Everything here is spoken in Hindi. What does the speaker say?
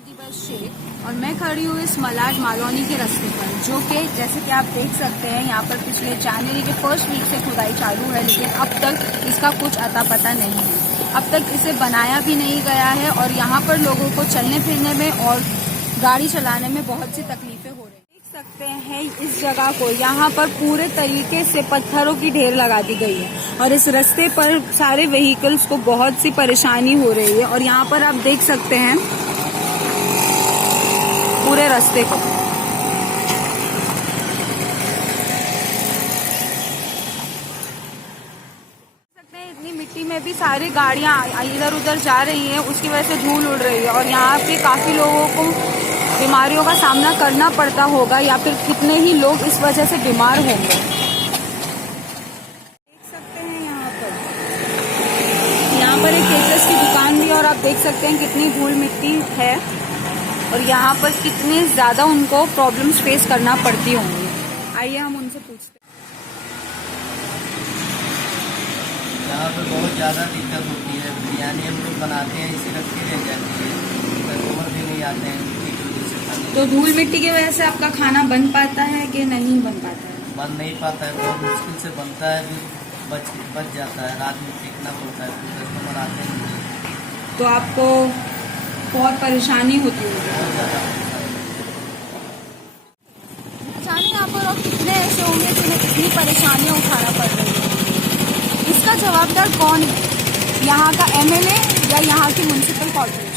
दिवस शेख और मैं खड़ी हूँ इस मलाड मालौनी के रास्ते पर, जो कि जैसे कि आप देख सकते हैं यहाँ पर पिछले जनवरी के फर्स्ट वीक से खुदाई चालू है, लेकिन अब तक इसका कुछ अता पता नहीं है। अब तक इसे बनाया भी नहीं गया है और यहाँ पर लोगों को चलने फिरने में और गाड़ी चलाने में बहुत सी तकलीफें हो रही हैं। देख सकते हैं इस जगह को, यहाँ पर पूरे तरीके से पत्थरों की ढेर लगा दी गई है और इस रास्ते पर सारे व्हीकल्स को बहुत सी परेशानी हो रही है। और यहाँ पर आप देख सकते हैं पूरे रास्ते को। इतनी मिट्टी में भी सारी गाड़ियां इधर उधर जा रही हैं, उसकी वजह से धूल उड़ रही है और यहाँ पे काफी लोगों को बीमारियों का सामना करना पड़ता होगा या फिर कितने ही लोग इस वजह से बीमार होंगे। देख सकते हैं यहाँ पर एक केटरस की दुकान भी, और आप देख सकते हैं कितनी धूल मिट्टी है और यहाँ पर कितने ज्यादा उनको प्रॉब्लम्स फेस करना पड़ती होंगी। आइए हम उनसे पूछते हैं। यहाँ पर बहुत ज़्यादा दिक्कत होती है। बिरयानी हम लोग बनाते हैं, इसी रखी रह जाती है, कस्टमर भी नहीं आते हैं मिट्टी की वजह से खाने। तो धूल मिट्टी की वजह से आपका खाना बन पाता है कि नहीं बन पाता है? बन नहीं पाता है, बहुत मुश्किल से बनता है, फिर बच जाता है, रात में फेंकना पड़ता है, फिर कस्टमर आते हैं। तो आपको बहुत परेशानी होती है। बहुत ज़्यादा जाने यहाँ पर और कितने ऐसे होंगे जिन्हें इतनी परेशानियां उठाना पड़ रही है। इसका जवाबदार कौन है? यहाँ का एमएलए या यहाँ की म्युनिसिपल कॉर्पोरेशन?